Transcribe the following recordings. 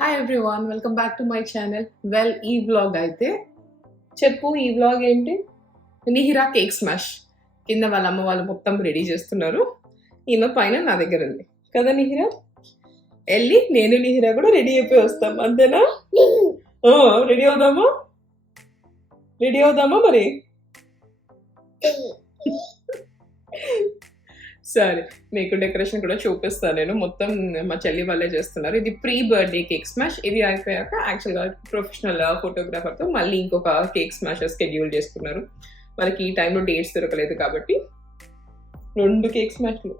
Hi everyone, welcome back to my channel. ఈ vlog అయితే చెప్పు. ఈ వ్లాగ్ ఏంటి? నిహిరా కేక్ స్మాష్ కింద వాళ్ళ అమ్మ వాళ్ళు మొత్తం రెడీ చేస్తున్నారు. ఈమె పైన నా దగ్గర ఉంది కదా నిహిరా. వెళ్ళి నేను నిహిరా కూడా రెడీ అయిపోయి వస్తాం, అంతేనా? రెడీ అవుదామా? రెడీ అవుదామా మరి? సరే, మీకు డెకరేషన్ కూడా చూపిస్తాను. నేను మొత్తం మా చెల్లి వాళ్ళే చేస్తున్నారు. ఇది ప్రీ బర్త్డే కేక్ స్మాష్. ఇది అయిపోయాక యాక్చువల్గా ప్రొఫెషనల్ ఫోటోగ్రాఫర్తో మళ్ళీ ఇంకొక కేక్ స్మాష్ షెడ్యూల్ చేసుకున్నారు. వాళ్ళకి ఈ టైంలో డేట్స్ దొరకలేదు కాబట్టి 2 కేక్ స్మాష్లు.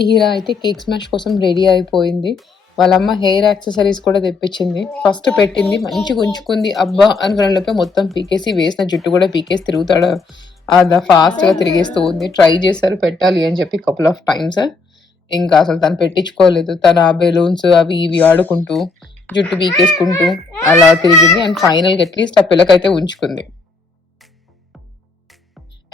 నిహిరా అయితే కేక్ స్మాష్ కోసం రెడీ అయిపోయింది. వాళ్ళమ్మ హెయిర్ యాక్సెసరీస్ కూడా తెప్పించింది. ఫస్ట్ పెట్టింది, మంచిగా ఉంచుకుంది. అబ్బా అనుకునేలోపే మొత్తం పీకేసి, వేసిన జుట్టు కూడా పీకేసి తిరుగుతాడు. అదా ఫాస్ట్గా తిరిగేస్తూ ఉంది. ట్రై చేశారు పెట్టాలి అని చెప్పి కపుల్ ఆఫ్ టైమ్స్. ఇంకా అసలు తను పెట్టించుకోలేదు. తను ఆ బెలూన్స్ అవి ఇవి ఆడుకుంటూ జుట్టు పీకేసుకుంటూ అలా తిరిగింది. అండ్ ఫైనల్గా అట్లీస్ట్ ఆ పిల్లకైతే ఉంచుకుంది.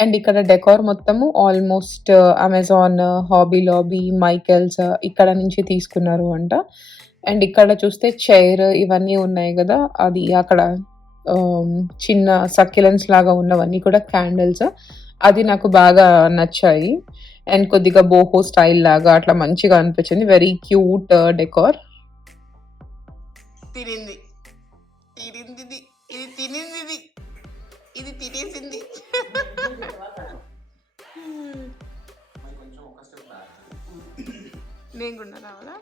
అండ్ ఇక్కడ డెకార్ మొత్తము almost Amazon, hobby lobby, Michaels ఇక్కడ నుంచి తీసుకున్నారు అంట. అండ్ ఇక్కడ చూస్తే చైర్ ఇవన్నీ ఉన్నాయి కదా, అది అక్కడ చిన్న సక్యులెన్స్ లాగా ఉన్నవన్నీ కూడా క్యాండిల్స్. అది నాకు బాగా నచ్చాయి. అండ్ కొద్దిగా బోహో స్టైల్ లాగా అట్లా మంచిగా అనిపించింది. Very cute decor. తినింది తినింది ఇది తినింది ఇది తినేసింది. నేను కూడా రావాలా?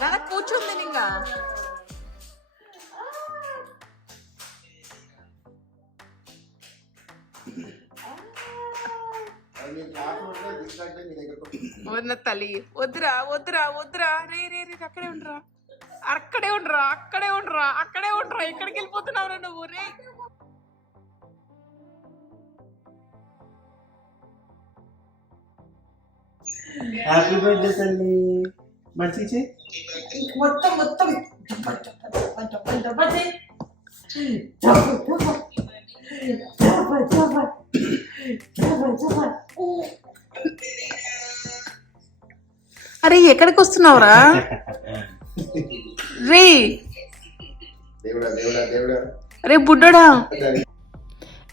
నాన్న కూర్చుంది ఇంకా. వద్ద తల్లి, వద్దురా వద్దురా వద్దురా, రే రే రే, అక్కడే ఉండరా, అక్కడే ఉండరా, అక్కడే ఉండరా, అక్కడే ఉండరా, ఎక్కడికి వెళ్ళిపోతున్నావురా నువ్వు? రే హ్యాపీ బర్త్డే తల్లి. మంచి మొత్తం మొత్తం అరే ఎక్కడికి వస్తున్నావురా? రే రే బుడ్డోడా.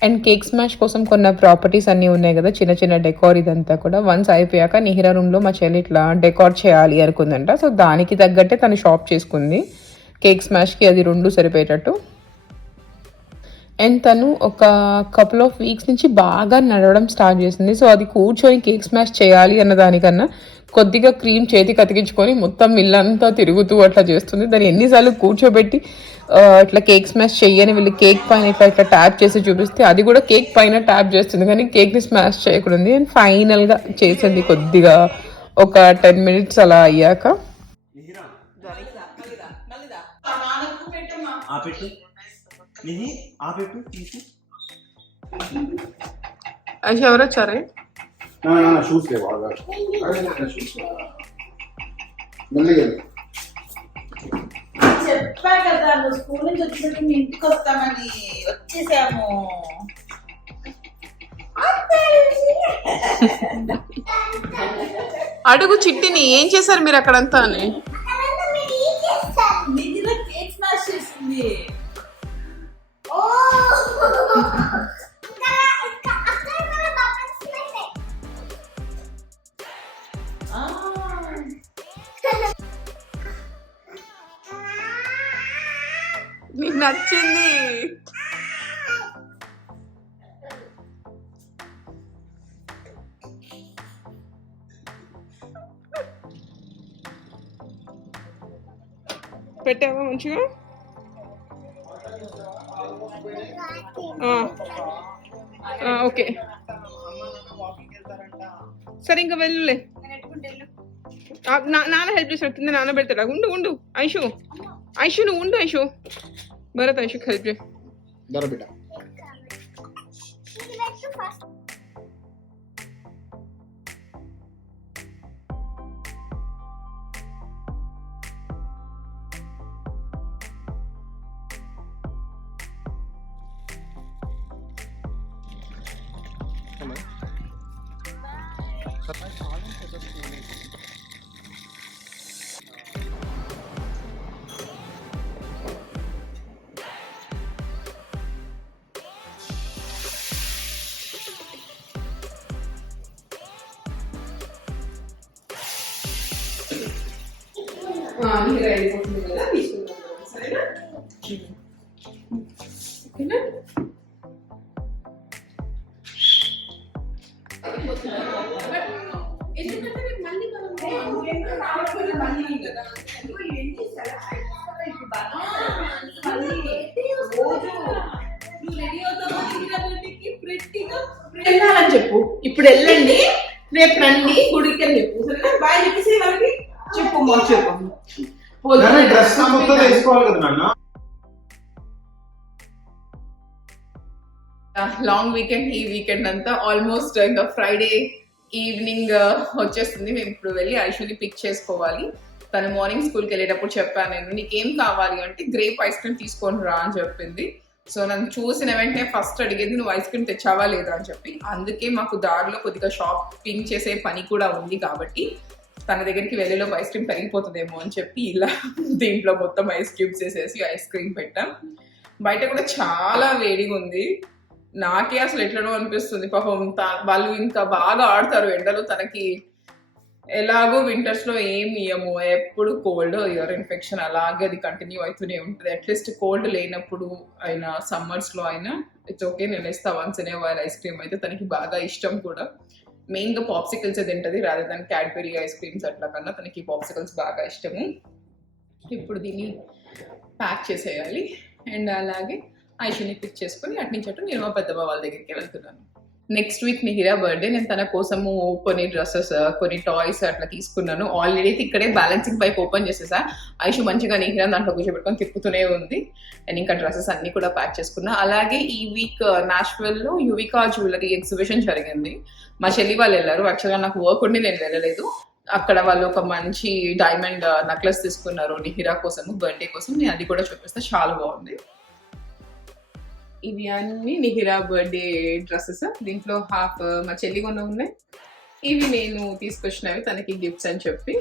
అండ్ కేక్ స్మాష్ కోసం కొన్న ప్రాపర్టీస్ అన్నీ ఉన్నాయి కదా, చిన్న చిన్న డెకార్ ఇదంతా కూడా. వన్స్ అయిపోయాక నిహిరా రూమ్లో మా చెల్లి ఇట్లా డెకార్ చేయాలి అనుకుందంట. సో దానికి తగ్గట్టే తను షాప్ చేసుకుంది కేక్ స్మాష్కి, అది 2 సరిపోయేటట్టు. అండ్ తను ఒక కపుల్ ఆఫ్ వీక్స్ నుంచి బాగా నడవడం స్టార్ట్ చేసింది. సో అది కూర్చొని కేక్ స్మాష్ చేయాలి అన్న దానికన్నా కొద్దిగా క్రీమ్ చేతికి అతికించుకొని మొత్తం ఇల్లంతా తిరుగుతూ అట్లా చేస్తుంది. దాన్ని ఎన్నిసార్లు కూర్చోబెట్టి ఇట్లా కేక్ స్మాష్ చెయ్యని వీళ్ళు కేక్ పైన ఇట్లా ఇట్లా ట్యాప్ చేసి చూపిస్తే అది కూడా కేక్ పైన ట్యాప్ చేస్తుంది, కానీ కేక్ని స్మాష్ చేయకూడదు. అండ్ ఫైనల్గా చేసింది కొద్దిగా ఒక 10 minutes అలా అయ్యాక. అది ఎవరు వచ్చారే? చెప్పా కదా, నువ్వు స్కూల్ నుంచి వచ్చినట్టు మీ ఇంటికి వస్తామని. వచ్చేసాము. అడుగు చిట్టిని, ఏం చేశారు మీరు అక్కడంతా అని. నిధిలో కేక్ స్మాష్ చేసింది. మీకు నచ్చింది. పెట్టావా మంచిగా? ఓకే సరే, ఇంకా వెళ్ళులే. నాన్న హెల్ప్ చేసిన కింద నాన్న పెడతాడా? ఉండు ఉండు ఐషు, ఐషు నువ్వు ఉండు. ఐషు భరత్ ఐషుకి హెల్ప్ చేయి. Nihira వెళ్ళిపోతుంది కదా, తీసుకుందాం సరేనా? ఓకేనా? ఎందుకంటే మళ్ళీ వెళ్ళాలని చెప్పు. ఇప్పుడు వెళ్ళండి, రేపు రండి గుడికి అని చెప్పు సరేనా? బాయ్ చెప్పేసి వాళ్ళకి చెప్పు. చెప్పు డ్రెస్ మొత్తం వేసుకోవాలి కదా నాన్న. లాంగ్ వీకెండ్, ఈ వీకెండ్ అంతా ఆల్మోస్ట్ ఇంకా ఫ్రైడే ఈవినింగ్ వచ్చేస్తుంది. మేము ఇప్పుడు వెళ్ళి ఐషుని పిక్ చేసుకోవాలి. తను మార్నింగ్ స్కూల్కి వెళ్ళేటప్పుడు చెప్పాను నేను, నీకేం కావాలి అంటే గ్రేప్ ఐస్ క్రీమ్ తీసుకొని రా అని చెప్పింది. సో నన్ను చూసిన వెంటనే ఫస్ట్ అడిగేది నువ్వు ఐస్ క్రీమ్ తెచ్చావా లేదా అని చెప్పి. అందుకే మాకు దారిలో కొద్దిగా షాపింగ్ చేసే పని కూడా ఉంది కాబట్టి తన దగ్గరికి వెళ్ళేలోపు ఐస్ క్రీమ్ కరిగిపోతుందేమో అని చెప్పి ఇలా దీంట్లో మొత్తం ఐస్ క్యూబ్స్ వేసేసి ఐస్ క్రీమ్ పెట్టాం. బయట కూడా చాలా వేడిగా ఉంది. నాకే అసలు ఎట్లనో అనిపిస్తుంది. పాపం వాళ్ళు ఇంకా బాగా ఆడతారు ఎండలో. తనకి ఎలాగో వింటర్స్ లో ఏం ఇయ్యము, ఎప్పుడు కోల్డ్, ఇయర్ ఇన్ఫెక్షన్ అలాగే అది కంటిన్యూ అవుతూనే ఉంటుంది. అట్లీస్ట్ కోల్డ్ లేనప్పుడు అయినా సమ్మర్స్ లో అయినా ఇట్స్ ఓకే, నేను ఇస్తా once in a while ice cream. అయితే తనకి బాగా ఇష్టం కూడా. మెయిన్ గా పాప్సికల్స్ తింటది rather than Cadbury ice creams అట్లా కన్నా తనకి పాప్సికల్స్ బాగా ఇష్టము. ఇప్పుడు దీన్ని ప్యాక్ చేసేయాలి అండ్ అలాగే ఐషుని పిక్ చేసుకుని అటు నుంచి అటు నేను మా పెద్దమ్మ వాళ్ళ దగ్గరికి వెళ్తున్నాను. Next week Nihira birthday. నేను తన కోసము కొన్ని డ్రెస్సెస్, కొన్ని టాయ్స్ అట్లా తీసుకున్నాను. ఆల్రెడీ ఇక్కడే బ్యాలెన్సింగ్ పైప్ ఓపెన్ చేసేసా. ఐషు మంచిగా నిహిరా దాంట్లో కూర్చోబెట్టుకొని తిప్పుతూనే ఉంది. అండ్ ఇంకా డ్రెస్సెస్ అన్ని కూడా ప్యాక్ చేసుకున్నా. అలాగే ఈ వీక్ నాష్విల్లో యువికా జ్యువెలరీ ఎగ్జిబిషన్ జరిగింది. మా చెల్లి వాళ్ళు వెళ్ళారు. యాక్చువల్గా నాకు వర్క్ ఉండి నేను వెళ్ళలేదు. అక్కడ వాళ్ళు ఒక మంచి డైమండ్ నెక్లెస్ తీసుకున్నారు నిహిరా కోసము, బర్త్డే కోసం. నేను అది కూడా చూపిస్తే చాలా బాగుంది. ఇవి అన్ని నిహిరా బర్త్డే డ్రెస్సెస్. దీంట్లో హాఫ్ మా చెల్లి కొన్న ఉన్నాయి, ఇవి నేను తీసుకొచ్చినవి తనకి గిఫ్ట్స్ అని చెప్పి.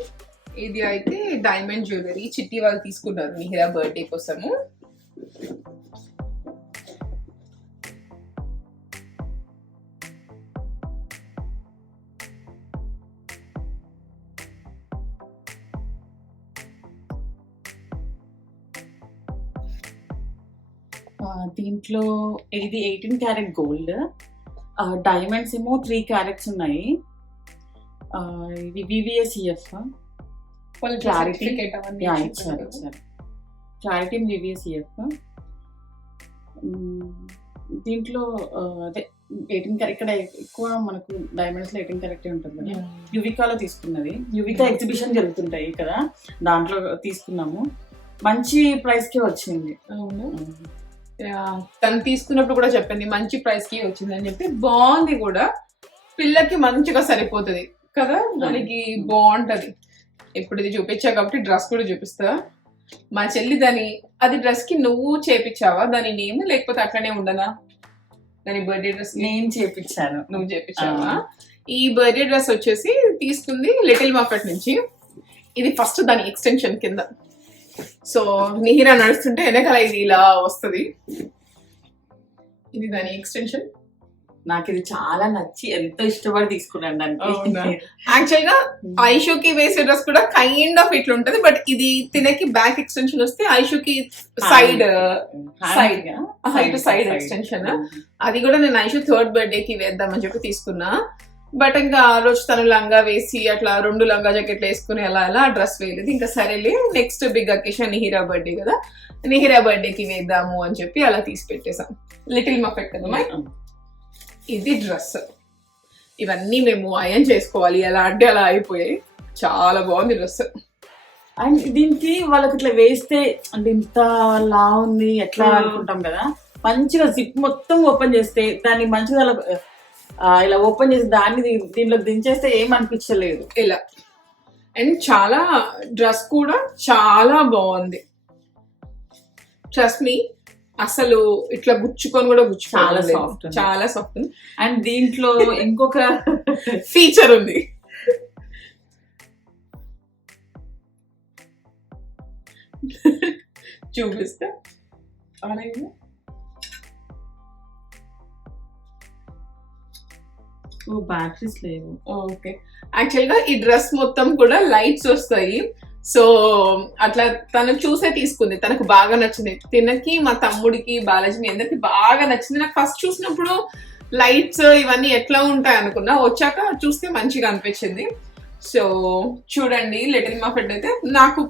ఇది అయితే డైమండ్ జ్యువెలరీ చిట్టి వాళ్ళు తీసుకున్నారు నిహిరా బర్త్డే కోసము. దీంట్లో ఇది 18 క్యారెట్ గోల్డ్, డైమండ్స్ ఏమో 3 క్యారెట్స్ ఉన్నాయి. ఇది VVSEF క్లారిటీ, ఇచ్చారు క్లారిటీ VVSEF. దీంట్లో అదే 18 క్యారెట్. ఇక్కడ ఎక్కువ మనకు డైమండ్స్ లో 18 క్యారెట్ ఉంటుంది కదా. యువికాలో తీసుకున్నది. యువికా ఎగ్జిబిషన్ జరుగుతుంటాయి కదా, దాంట్లో తీసుకున్నాము. మంచి ప్రైస్ కి వచ్చింది. తను తీసుకున్నప్పుడు కూడా చెప్పింది మంచి ప్రైస్ కి వచ్చింది అని చెప్పి. బాగుంది కూడా, పిల్లకి మంచిగా సరిపోతుంది కదా, దానికి బాగుంటది. ఇప్పుడు ఇది చూపించా కాబట్టి డ్రెస్ కూడా చూపిస్తా. మా చెల్లి అది డ్రెస్ కి నువ్వు చేపించావా దాని నేమ్, లేకపోతే అట్లనే ఉండనా? దాని బర్త్డే డ్రెస్ నేను చేపించాను. నువ్వు చేపించావా? ఈ బర్త్డే డ్రెస్ వచ్చేసి తీసుకుంది లిటిల్ మార్కెట్ నుంచి. ఇది ఫస్ట్ దాని ఎక్స్టెన్షన్ కింద. సో నిహిరా నడుస్తుంటే వెనకాల ఇది ఇలా వస్తుంది. ఇది దాని ఎక్స్టెన్షన్. నాకు ఇది చాలా నచ్చి ఎంతో ఇష్టపడి తీసుకున్నాను దానికి. యాక్చువల్ గా ఐషుకి వేసే డ్రెస్ కూడా కైండ్ ఆఫ్ ఇట్లా ఉంటది, బట్ ఇది తినకి బ్యాక్ ఎక్స్టెన్షన్ వస్తే ఐషుకి సైడ్ ఎక్స్టెన్షన్. అది కూడా నేను ఐషు 3rd బర్త్డేకి వేద్దామని చెప్పి తీసుకున్నా. బట్ ఇంకా ఆ రోజు తను లంగా వేసి అట్లా 2 లంగా జాకెట్లు వేసుకుని అలా డ్రెస్ వేయలేదు. ఇంకా సరేలే next big occasion Nihira birthday కదా, నిహిరా బర్త్డేకి వేద్దాము అని చెప్పి అలా తీసి పెట్టేసాం. లిటిల్ మఫెట్ కదా. ఇది డ్రెస్. ఇవన్నీ మేము అయన్ చేసుకోవాలి, ఎలా అంటే అలా అయిపోయాయి. చాలా బాగుంది డ్రెస్. అండ్ దీనికి వాళ్ళకి ఇట్లా వేస్తే అంటే ఇంత లా ఉంది ఎట్లా అనుకుంటాం కదా, మంచిగా జిప్ మొత్తం ఓపెన్ చేస్తే దాన్ని మంచిగా ఇలా ఓపెన్ చేసి దాన్ని దీంట్లో దించేస్తే ఏం అనిపించలేదు ఇలా. అండ్ చాలా డ్రెస్ కూడా చాలా బాగుంది. ట్రస్ట్ మీ, అసలు ఇట్లా గుచ్చుకొని కూడా చాలా సాఫ్ట్, చాలా సాఫ్ట్. అండ్ దీంట్లో ఇంకొక ఫీచర్ ఉంది. చూపిస్తే బ్యాటరీస్ లేవు. ఓకే, యాక్చువల్ గా ఈ డ్రెస్ మొత్తం కూడా లైట్స్ వస్తాయి. సో అట్లా తను చూసే తీసుకుంది, తనకు బాగా నచ్చింది. తినకి, మా తమ్ముడికి, బాలాజీ, మీ అందరికి బాగా నచ్చింది. నాకు ఫస్ట్ చూసినప్పుడు లైట్స్ ఇవన్నీ ఎట్లా ఉంటాయి అనుకున్నా, వచ్చాక చూస్తే మంచిగా అనిపించింది. సో చూడండి, లిటిల్ మఫెట్ అయితే నాకు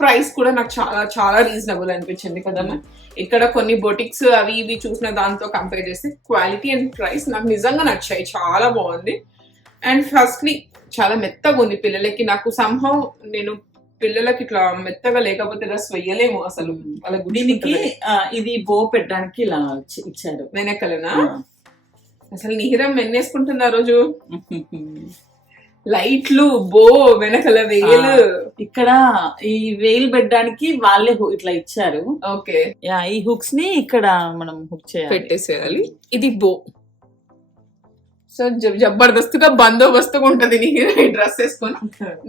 ప్రైస్ కూడా నాకు చాలా చాలా రీజనబుల్ అనిపించింది కదమ్మా. ఇక్కడ కొన్ని బొటిక్స్ అవి ఇవి చూసిన దాంతో కంపేర్ చేస్తే క్వాలిటీ అండ్ ప్రైస్ నాకు నిజంగా నచ్చాయి, చాలా బాగుంది. అండ్ ఫస్ట్లీ చాలా మెత్తగా ఉంది పిల్లలకి. నాకు సంహౌ నేను పిల్లలకి ఇట్లా మెత్తగా లేకపోతే డ్రెస్ వెయ్యలేము అసలు. దీనికి ఇది బో పెట్టడానికి ఇలా ఇచ్చారు వెనకలనా. అసలు నిహిరం ఎన్నేసుకుంటున్నా రోజు లైట్లు, బో, వెనకల వేలు. ఇక్కడ ఈ వేలు పెట్టడానికి వాళ్ళే ఇట్లా ఇచ్చారు. ఓకే, ఈ హుక్స్ ని ఇక్కడ మనం హుక్ చేయాలి, పెట్టేసేయాలి. ఇది బో. సో జబర్దస్తుగా బందోబస్తుగా ఉంటది నిహిర ఈ డ్రెస్ వేసుకొని.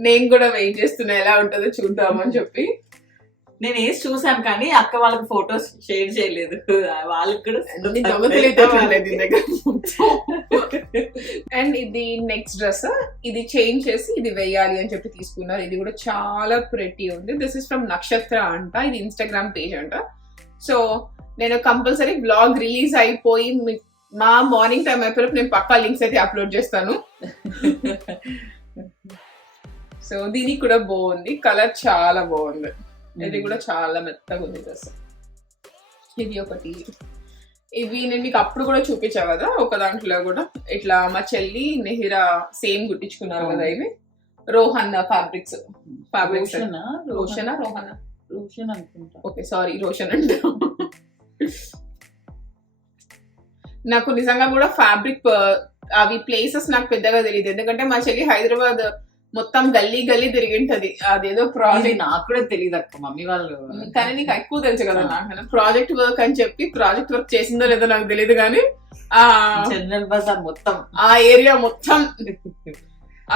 నేను కూడా వెయిట్ చేస్తున్నా ఎలా ఉంటుందో చూద్దామని చెప్పి. నేను వేసి చూసాను కానీ అక్క వాళ్ళకి ఫొటోస్ షేర్ చేయలేదు, వాళ్ళకి కూడా అండ్ ఇది నెక్స్ట్ డ్రెస్, ఇది చేంజ్ చేసి ఇది వేయాలి అని చెప్పి తీసుకున్నారు. ఇది కూడా చాలా ప్రెటీ ఉంది. దిస్ ఇస్ ఫ్రమ్ నక్షత్ర అంట, ఇది ఇన్స్టాగ్రామ్ పేజ్ అంట. సో నేను కంపల్సరీ బ్లాగ్ రిలీజ్ అయిపోయి మా మార్నింగ్ టైం అయిపోయి నేను పక్కా లింక్స్ అయితే అప్లోడ్ చేస్తాను. సో దీనికి కూడా బాగుంది, కలర్ చాలా బాగుంది. ఇది కూడా చాలా మెత్తగా ఉంది డ్రెస్. ఇది ఒకటి. ఇవి నేను మీకు అప్పుడు కూడా చూపించా కదా, ఒక దాంట్లో కూడా ఇట్లా మా చెల్లి నిహిరా సేమ్ కుట్టించుకున్నారు కదా. ఇవి రోహన్ ఫ్యాబ్రిక్స్. రోషన్ అనుకుంటా. ఓకే, సారీ, రోషన్ అంట. నాకు నిజంగా కూడా ఫ్యాబ్రిక్ అవి ప్లేసెస్ నాకు పెద్దగా తెలియదు, ఎందుకంటే మా చెల్లి హైదరాబాద్ మొత్తం గల్లీ గల్లీ తిరిగింటది. అదేదో ప్రాజెక్ట్, నాకు కూడా తెలియదు అక్క, మమ్మీ వాళ్ళు. కానీ నీకు ఎక్కువ తెలుసు కదా నాకు. ప్రాజెక్ట్ వర్క్ అని చెప్పి ప్రాజెక్ట్ వర్క్ చేసిందో లేదో నాకు తెలియదు, కానీ ఆ జనరల్ బజార్ మొత్తం ఆ ఏరియా మొత్తం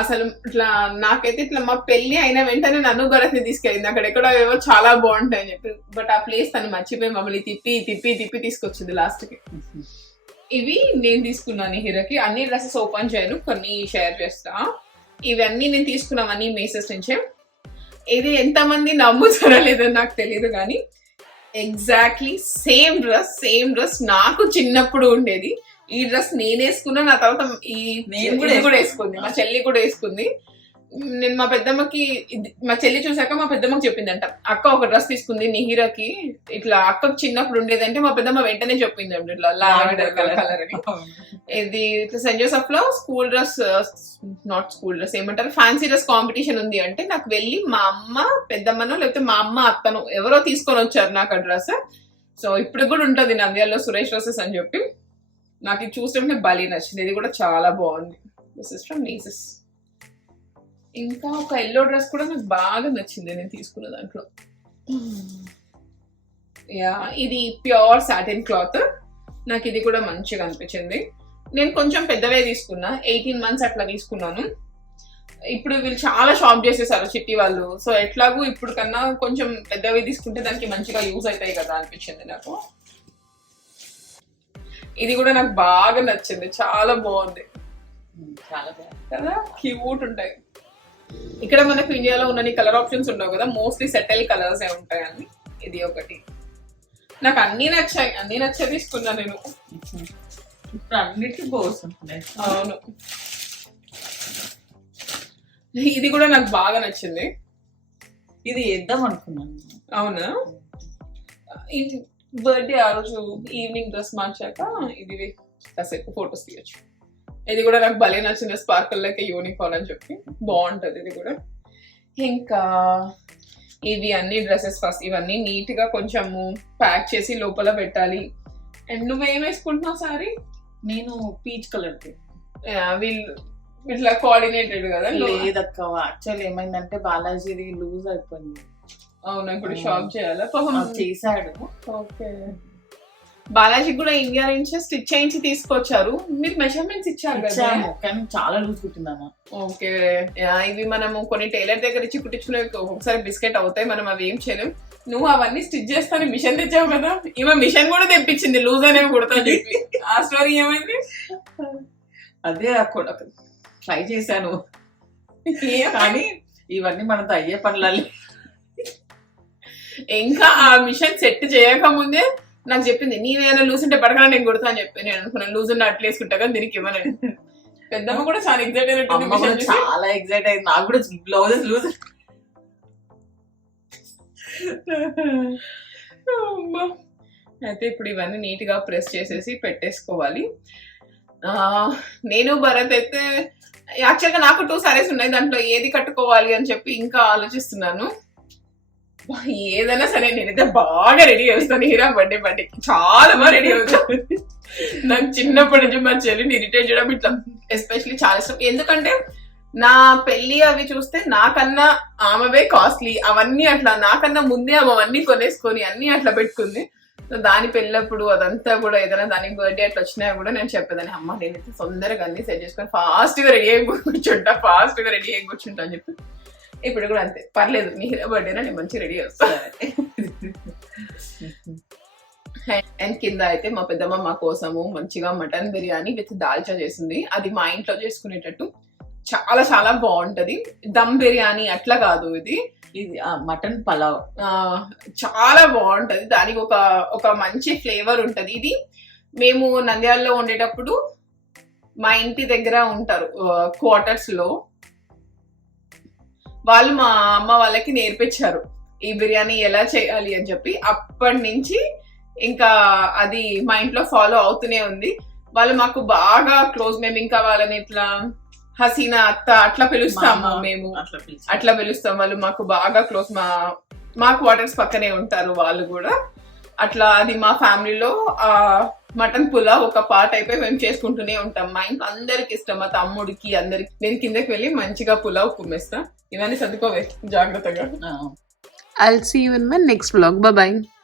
అసలు ఇట్లా నాకైతే ఇట్లా మా పెళ్లి అయిన వెంటనే నన్ను భరత్ని తీసుకెళ్ళింది. అక్కడ ఎక్కడో ఏవో చాలా బాగుంటాయి అని చెప్పి, బట్ ఆ ప్లేస్ తను మర్చిపోయి మమ్మల్ని తిప్పి తిప్పి తిప్పి తీసుకొచ్చింది లాస్ట్ కి. ఇవి నేను తీసుకున్నాను నిహిరకి. అన్ని డ్రెస్సెస్ ఓపెన్ చేయను, కొన్ని షేర్ చేస్తా. ఇవన్నీ నేను తీసుకున్నామని మేసెస్ నుంచే. ఇది ఎంతమంది నమ్ముతారో లేదో నాకు తెలియదు, కానీ ఎగ్జాక్ట్లీ సేమ్ డ్రెస్ నాకు చిన్నప్పుడు ఉండేది. ఈ డ్రెస్ నేను వేసుకున్నా, నా తర్వాత నేను కూడా వేసుకుంది, మా చెల్లి కూడా వేసుకుంది. నేను మా పెద్దమ్మకి, మా చెల్లి చూసాక మా పెద్దమ్మకి చెప్పిందంట, అక్క ఒక డ్రెస్ తీసుకుంది నిహిరకి, ఇట్లా అక్కకు చిన్నప్పుడు ఉండేదంటే మా పెద్దమ్మ వెంటనే చెప్పిందంట ఇట్లా లావెండర్ కలర్ అని. ఇది సెయింట్ జోసెఫ్ లో school dress, not school dress, ఏమంటారు, ఫ్యాన్సీ డ్రెస్ కాంపిటీషన్ ఉంది అంటే నాకు వెళ్ళి మా అమ్మ పెద్దమ్మనో లేకపోతే మా అమ్మ అత్తను ఎవరో తీసుకొని వచ్చారు నాకు ఆ డ్రెస్. సో ఇప్పుడు కూడా ఉంటుంది నంద్యాలలో సురేష్ డ్రెస్సెస్ అని చెప్పి. నాకు ఇది చూస్తుంటే భలే నచ్చింది. ఇది కూడా చాలా బాగుంది. దిస్ ఇస్ ఫ్రమ్ మేసెస్. ఇంకా ఒక ఎల్లో డ్రెస్ కూడా నాకు బాగా నచ్చింది నేను తీసుకున్న దాంట్లో. యా, ఇది ప్యూర్ సాటిన్ క్లాత్. నాకు ఇది కూడా మంచిగా అనిపించింది. నేను కొంచెం పెద్దవే తీసుకున్నా, 18 months అట్లా తీసుకున్నాను. ఇప్పుడు వీళ్ళు చాలా షాప్ చేసేసారు చిట్టి వాళ్ళు. సో ఎట్లాగూ ఇప్పుడు కన్నా కొంచెం పెద్దవి తీసుకుంటే దానికి మంచిగా యూజ్ అవుతాయి కదా అనిపించింది నాకు. ఇది కూడా నాకు బాగా నచ్చింది, చాలా బాగుంది. చాలా బాగుంది కదా, క్యూట్ ఉంటాయి. ఇక్కడ మనకు ఇండియాలో ఉన్న కలర్ ఆప్షన్స్ ఉండవు కదా, మోస్ట్లీ సెటిల్ కలర్స్ ఏ ఉంటాయని. ఇది ఒకటి. నాకు అన్ని నచ్చాయి, అన్ని నచ్చే తీసుకున్నా నేను. ఇప్పుడు అన్నిటికీ బోర్స్ ఉంటున్నాయి. అవును, ఇది కూడా నాకు బాగా నచ్చింది. ఇది వేద్దాం అనుకున్నాను. అవునా, బర్త్డే ఆ రోజు ఈవినింగ్ డ్రెస్ మార్చాక ఇది కాసేపు ఫొటోస్ తీయచ్చు. ఇది కూడా నాకు భలే నచ్చింది, స్పార్కల్ లైక్ యూనిఫామ్ అని చెప్పి బాగుంటది ఇది కూడా. ఇంకా ఇవి అన్ని డ్రెస్సెస్ ఫస్ట్ ఇవన్నీ నీట్ గా కొంచెము ప్యాక్ చేసి లోపల పెట్టాలి. అండ్ నువ్వేం వేసుకుంటున్నావు సారీ? నేను పీచ్ కలర్. వీళ్ళు ఇట్లా కోఆర్డినేటెడ్ కదా? లేదక్క, యాక్చువల్ ఏమైందంటే బాలాజీది లూజ్ అయిపోయింది. అవునా, ఇప్పుడు షాప్ చేయాలా? చేశాడు. ఓకే, బాలాజీ కూడా ఇండియా నుంచి స్టిచ్ చేయించి తీసుకొచ్చారు. మీరు మెజర్మెంట్స్ ఇచ్చారు కదా? కానీ చాలా లూజ్ కుట్టిందమ్మా. ఓకే, ఇవి మనము కొన్ని టైలర్ దగ్గర ఇచ్చి కుట్టించుకునే ఒకసారి బిస్కెట్ అవుతాయి, మనం అవి ఏం చేయలేం. నువ్వు అవన్నీ స్టిచ్ చేస్తాను మిషన్ తెచ్చావు కదా, ఈమె మిషన్ కూడా తెప్పించింది లూజ్ అనేవి కుడతా చెప్పి. ఆ స్టోరీ ఏమైంది? అదే ట్రై చేశాను కానీ ఇవన్నీ మనతో అయ్యే పనులు. ఇంకా ఆ మిషన్ సెట్ చేయక ముందే నాకు చెప్పింది, నీవేమైనా లూజ్ ఉంటే పడకనా నేను కుడతా అని చెప్పి. నేను అనుకున్నాను లూజ్ ఉన్న అట్లా వేసుకుంటా కానీ దీనికి ఇవ్వను. పెద్దమ్మ కూడా చాలా ఎగ్జైట్ అయినట్టు, చాలా ఎగ్జైట్ అయింది. నాకు కూడా బ్లౌజెస్ లూజ్. అయితే ఇప్పుడు ఇవన్నీ నీట్ గా ప్రెస్ చేసేసి పెట్టేసుకోవాలి. నేను భరత్ అయితే యాక్చువల్గా నాకు 2 సారీస్ ఉన్నాయి, దాంట్లో ఏది కట్టుకోవాలి అని చెప్పి ఇంకా ఆలోచిస్తున్నాను. ఏదైనా సరే నేనైతే బాగా రెడీ చేస్తాను. హీరా బర్త్డేకి చాలా బాగా రెడీ అవుతాను. నాకు చిన్నప్పటి నుంచి మా చెల్లిని ఇరిటేట్ చేయడం ఇట్లా ఎస్పెషల్లీ చాలా ఇష్టం. ఎందుకంటే నా పెళ్లి అవి చూస్తే నాకన్నా ఆమెవే కాస్ట్లీ, అవన్నీ అట్లా నాకన్నా ముందే ఆమె అవన్నీ కొనేసుకొని అన్ని అట్లా పెట్టుకుంది. సో దాని పెళ్ళప్పుడు అదంతా కూడా ఏదైనా దానికి బర్త్డే అట్లా వచ్చినా కూడా నేను చెప్పేదాన్ని, అమ్మ నేనైతే తొందరగా అన్ని సెట్ చేసుకొని ఫాస్ట్ గా రెడీ అయి కూర్చుంటా అని చెప్పి. ఇప్పుడు కూడా అంతే, పర్లేదు నీహిరా బర్త్డేనా నేను మంచి రెడీ వస్తాను. అండ్ కింద అయితే మా పెద్దమ్మ మా కోసము మంచిగా మటన్ బిర్యానీ విత్ దాల్చా చేసింది. అది మా ఇంట్లో చేసుకునేటట్టు చాలా చాలా బాగుంటది. దమ్ బిర్యానీ అట్లా కాదు, ఇది మటన్ పలావ్ చాలా బాగుంటది. దానికి ఒక మంచి ఫ్లేవర్ ఉంటది. ఇది మేము నంద్యాలలో ఉండేటప్పుడు మా ఇంటి దగ్గర ఉంటారు క్వార్టర్స్ లో, వాళ్ళు మా అమ్మ వాళ్ళకి నేర్పించారు ఈ బిర్యానీ ఎలా చేయాలి అని చెప్పి. అప్పటి నుంచి ఇంకా అది మా ఇంట్లో ఫాలో అవుతూనే ఉంది. వాళ్ళు మాకు బాగా క్లోజ్. మేము ఇంకా వాళ్ళని ఇట్లా హసీనా అత్త అట్లా పిలుస్తాము, మేము అట్లా పిలుస్తాం. వాళ్ళు మాకు బాగా క్లోజ్. మా క్వార్టర్స్ పక్కనే ఉంటారు వాళ్ళు కూడా. అట్లా అది మా ఫ్యామిలీలో మటన్ పులావ్ ఒక పార్ట్ అయిపోయి మేము చేసుకుంటూనే ఉంటాం. మా ఇంట్లో అందరికి ఇష్టం, మా తమ్ముడికి అందరికి. నేను కిందకి వెళ్ళి మంచిగా పులావ్ కుమ్మేస్తా. ఇవన్నీ సర్దుకోవే జాగ్రత్తగా. I'll see you in my next vlog. Bye bye.